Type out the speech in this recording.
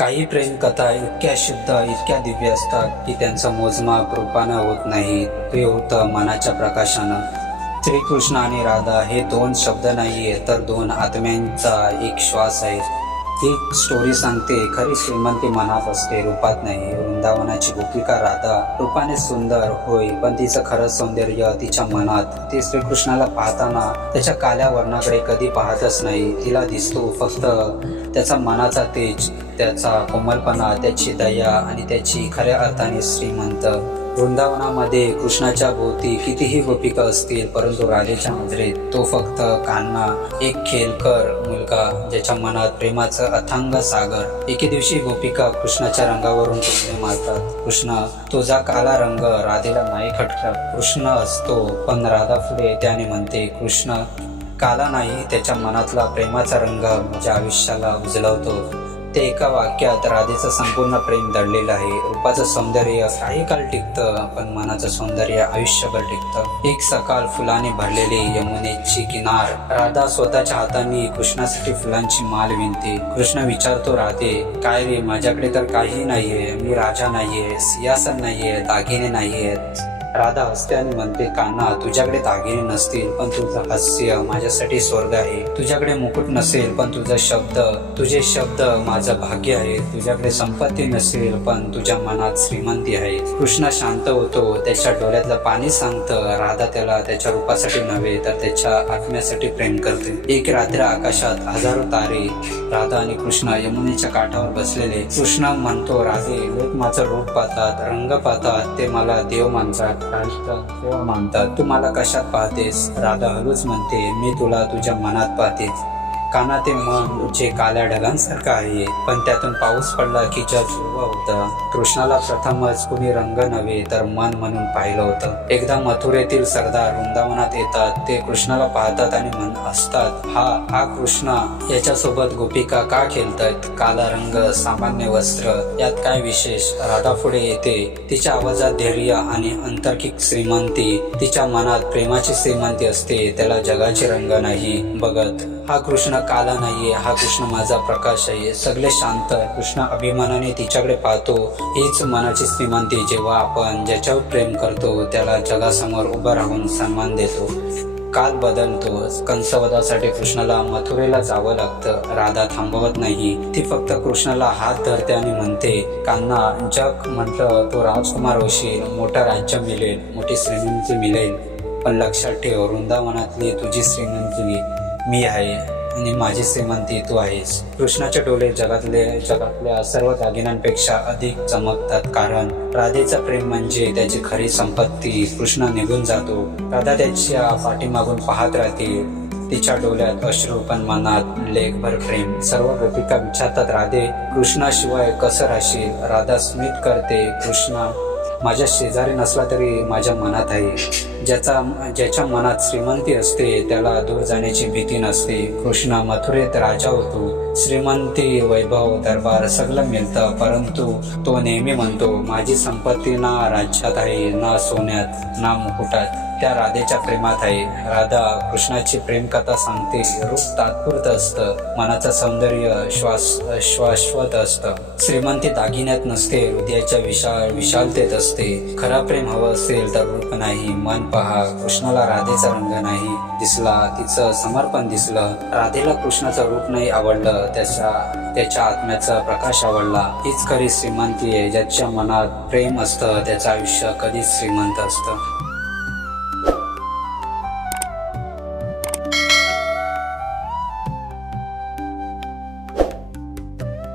काही प्रेमकथा इतक्या शुद्ध इतक्या दिव्य असतात की त्यांचं मोजमाप रूपानं होत नाही. ते होतं मनाच्या प्रकाशानं. श्रीकृष्ण आणि राधा हे दोन शब्द नाहीये तर दोन आत्म्यांचा एक श्वास आहे. ही स्टोरी सांगते खरी श्रीमंती मनात असते रूपात नाही. वृंदावनाची गोपिका राधा रूपाने सुंदर होय पण तिचं खरं सौंदर्य तिच्या मनात. ती श्रीकृष्णाला पाहताना त्याच्या काल्या वर्णाकडे कधी पाहतच नाही. तिला दिसतो फक्त त्याचा मनाचा तेज. त्याचा कोमलपणा त्याची दया आणि त्याची खऱ्या अर्थाने श्रीमंत. वृंदावनामध्ये कृष्णाच्या भोवती कितीही गोपिका असतील परंतु राधेच्या नजरेत तो फक्त कान्हा एक खेलकर मुलगा ज्याच्या मनात प्रेमाचं अथांग सागर. एके दिवशी गोपिका कृष्णाच्या रंगावरून टोमणे मारतात. कृष्ण तुझा काला रंग राधेला नाही खटका कृष्ण असतो पण राधा फुले त्याने म्हणते कृष्ण काला नाही त्याच्या मनातला प्रेमाचा रंग माझ्या आयुष्याला उजलवतो. ते एका वाक्यात राधेचं संपूर्ण प्रेम दडलेलं आहे. रूपाचं सौंदर्य काही काळ टिकतं पण मनाचं सौंदर्य आयुष्यभर टिकतं. एक सकाळ फुलाने भरलेली यमुनेची किनार. राधा स्वतःच्या हाताने कृष्णासाठी फुलांची माल विणते. कृष्ण विचारतो राधे काय रे? माझ्याकडे तर काही नाहीये. मी राजा नाहीये सियासन नाहीये दागिने नाहीयेत. राधा हसते आणि म्हणते कान्हा तुझ्याकडे दागिने नसतील पण तुझं हास्य माझ्यासाठी स्वर्ग आहे. तुझ्याकडे मुकुट नसेल पण तुझा शब्द तुझे शब्द माझं भाग्य आहे. तुझ्याकडे संपत्ती नसेल पण तुझ्या मनात श्रीमंती आहे. कृष्णा शांत होतो त्याच्या डोळ्यातलं पाणी सांगतं. राधा त्याला त्याच्या रूपासाठी नव्हे तर त्याच्या आत्म्यासाठी प्रेम करते. एक रात्र आकाशात हजारो तारे राधा आणि कृष्ण यमुनेच्या काठावर बसलेले. कृष्ण म्हणतो राधे लोक माझं रूप पाहतात रंग पाहतात ते मला देव मानतात. तेव्हा मानतात तू मला कशात पाहतेस? राधा हळूच म्हणते मी तुला तुझ्या मनात पाहतेस काना ते मन जे काल्या ढगांसारखं आहे. पण त्यातून पाऊस पडला की जग हिरवं होतं. कृष्णाला प्रथमच कुणी रंग नव्हे तर मन म्हणून पाहिलं होतं. एकदा मथुरेतील सरदार वृंदावनात येतात. ते कृष्णाला पाहतात आणि मन असतात हा हा कृष्णा. याच्यासोबत गोपिका का खेळतायत? काला रंग सामान्य वस्त्र यात काय विशेष? राधा पुढे येते. तिच्या आवाजात धैर्य आणि अंतर्किक श्रीमंती. तिच्या मनात प्रेमाची श्रीमंती असते. त्याला जगाचे रंग नाही. बघत हा कृष्ण काला नाहीये हा कृष्ण माझा प्रकाश आहे. सगळे शांत कृष्ण अभिमानाने तिच्याकडे पाहतो. हीच मनाची श्रीमंती जेव्हा आपण ज्याच्यावर प्रेम करतो त्याला जगासमोर उभा राहून सन्मान देतो. काल बदलतो. कंसवधासाठी कृष्णाला मथुरेला जावं लागतं. राधा थांबवत नाही. ती फक्त कृष्णाला हात धरते आणि म्हणते कान्हा जग म्हटलं तो राजकुमार होशील मोठं राज्य मिळेल मोठी श्रीमंती मिळेल. पण लक्षात ठेव वृंदावनातली तुझी श्रीमंती मी आहे आणि माझी श्रीमंती तू आहेस. कृष्णाचे डोळे जगातले जगातल्या सर्व दागिन्यांपेक्षा अधिक चमकतात कारण राधेचं प्रेम म्हणजे त्याची खरी संपत्ती. कृष्ण निघून जातो. राधा त्याच्या पाठीमागून पाहत राहते. तिच्या डोळ्यात अश्रू पण मनात लेखभर प्रेम. सर्व गोपिका विचारतात राधे कृष्णाशिवाय कसं राहशील? राधा स्मित करते कृष्णा माझ्या शेजारी नसला तरी माझ्या मनात आहे. ज्याचा ज्याच्या मनात श्रीमंती असते त्याला दूर जाण्याची भीती नसते. कृष्ण मथुरेत राजा होतो. श्रीमंती वैभव दरबार सगळं मिळतं परंतु तो नेहमी म्हणतो माझी संपत्ती ना राज्यात आहे ना सोन्यात ना मुकुटात. त्या राधेच्या प्रेमात आहे. राधा कृष्णाची प्रेमकथा सांगते. रूप तात्पुरतं असतं. मनाचं सौंदर्य श्वास श्वाश्वत असतं. श्रीमंती दागिन्यात नसते. हृदयाच्या विशाल विशालतेत असते. खरा प्रेम हवं असेल तर रूप नाही. मन पहा. कृष्णाला राधेचा रंग नाही. दिसला तिचं समर्पण दिसलं. राधेला कृष्णाचं रूप नाही आवडलं. त्याच्या त्याच्या आत्म्याचा प्रकाश आवडला. हीच खरी श्रीमंती आहे. ज्याच्या मनात प्रेम असतं त्याचं आयुष्य कधीच श्रीमंत असतं.